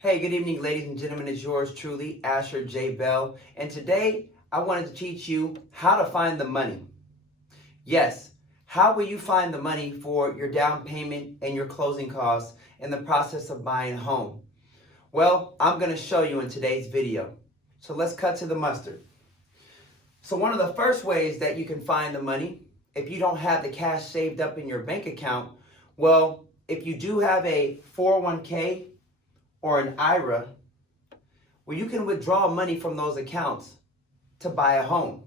Hey, good evening, ladies and gentlemen. It's yours truly, Asher J. Bell. And today I wanted to teach you how to find the money. Yes, how will you find the money for your down payment and your closing costs in the process of buying a home? Well, I'm going to show you in today's video. So let's cut to the mustard. So one of the first ways that you can find the money, if you don't have the cash saved up in your bank account, well, if you do have a 401k or an IRA, where you can withdraw money from those accounts to buy a home.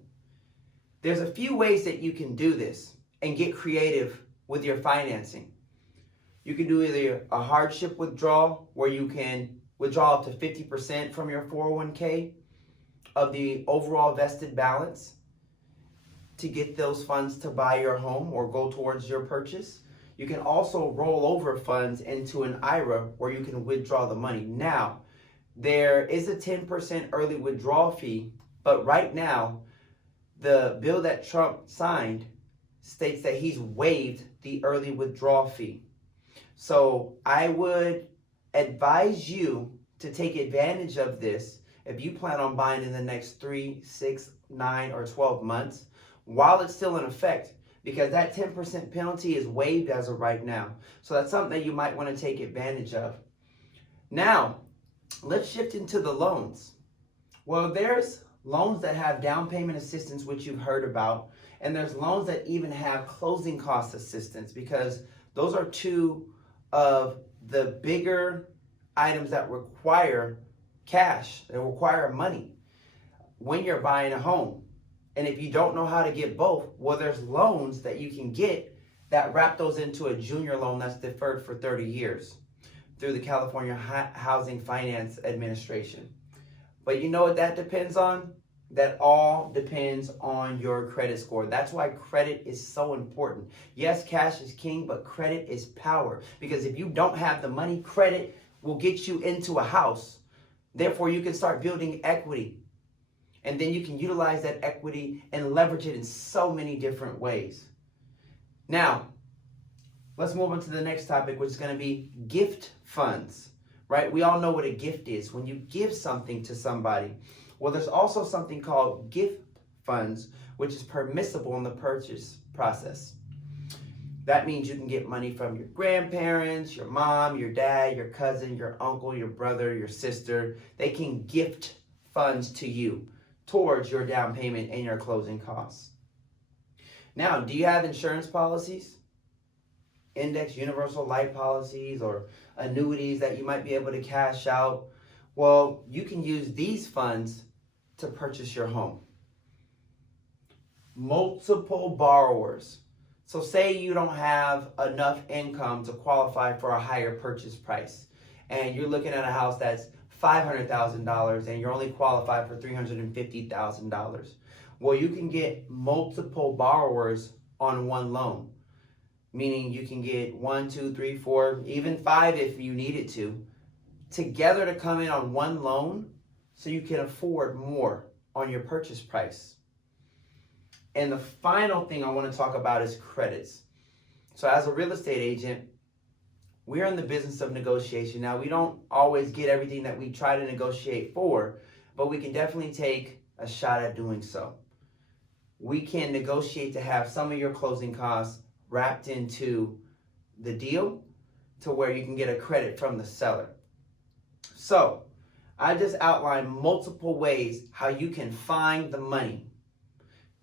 There's a few ways that you can do this and get creative with your financing. You can do either a hardship withdrawal, where you can withdraw up to 50% from your 401k of the overall vested balance to get those funds to buy your home or go towards your purchase. You can also roll over funds into an IRA where you can withdraw the money. Now, there is a 10% early withdrawal fee, but right now, the bill that Trump signed states that he's waived the early withdrawal fee. So I would advise you to take advantage of this if you plan on buying in the next 3, 6, 9, or 12 months while it's still in effect, because that 10% penalty is waived as of right now. So that's something that you might want to take advantage of. Now, let's shift into the loans. Well, there's loans that have down payment assistance, which you've heard about, and there's loans that even have closing cost assistance, because those are two of the bigger items that require cash, that require money when you're buying a home. And if you don't know how to get both, well, there's loans that you can get that wrap those into a junior loan that's deferred for 30 years through the California Housing Finance Administration. But you know what that depends on? That all depends on your credit score. That's why credit is so important. Yes, cash is king, but credit is power. Because if you don't have the money, credit will get you into a house. Therefore, you can start building equity. And then you can utilize that equity and leverage it in so many different ways. Now, let's move on to the next topic, which is going to be gift funds, right? We all know what a gift is. When you give something to somebody, well, there's also something called gift funds, which is permissible in the purchase process. That means you can get money from your grandparents, your mom, your dad, your cousin, your uncle, your brother, your sister. They can gift funds to you towards your down payment and your closing costs. Now, do you have insurance policies? Index universal life policies or annuities that you might be able to cash out? Well, you can use these funds to purchase your home. Multiple borrowers. So say you don't have enough income to qualify for a higher purchase price, and you're looking at a house that's $500,000 and you're only qualified for $350,000. Well, you can get multiple borrowers on one loan, meaning you can get 1, 2, 3, 4, even 5 if you needed to, together to come in on one loan so you can afford more on your purchase price. And the final thing I want to talk about is credits. So as a real estate agent, we're in the business of negotiation. Now, we don't always get everything that we try to negotiate for, but we can definitely take a shot at doing so. We can negotiate to have some of your closing costs wrapped into the deal to where you can get a credit from the seller. So, I just outlined multiple ways how you can find the money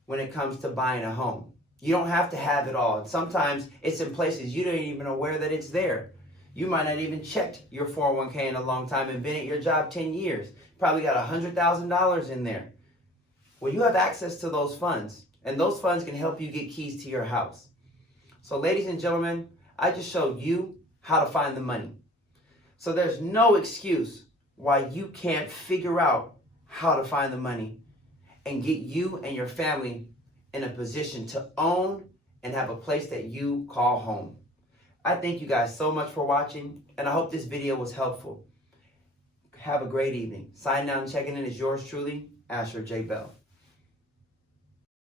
when it comes to buying a home. You don't have to have it all. And sometimes it's in places you don't even aware that it's there. You might not even checked your 401k in a long time and been at your job 10 years. Probably got $100,000 in there. Well, you have access to those funds, and those funds can help you get keys to your house. So ladies and gentlemen, I just showed you how to find the money. So there's no excuse why you can't figure out how to find the money and get you and your family in a position to own and have a place that you call home. I thank you guys so much for watching, and I hope this video was helpful. Have a great evening. Signing out and checking in is yours truly, Asher J. Bell.